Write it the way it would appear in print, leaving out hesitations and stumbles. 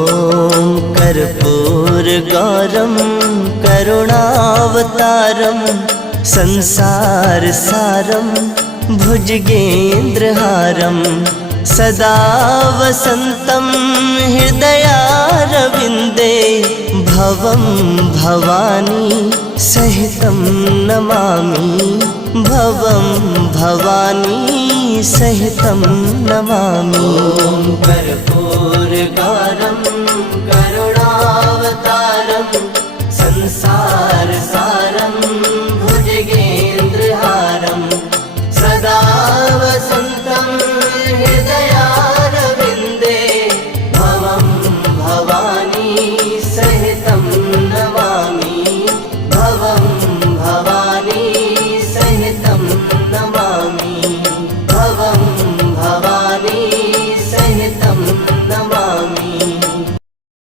ॐ कर्पूरगौरं करुणावतारं संसारसारं भुजगेन्द्रहारं सदा वसन्तं हृदयारविन्दे भवं भवानी सहितं नमामि भवं भवानी सहितं नमामि। कर्पूरगौरं करुणावतारं संसारसारं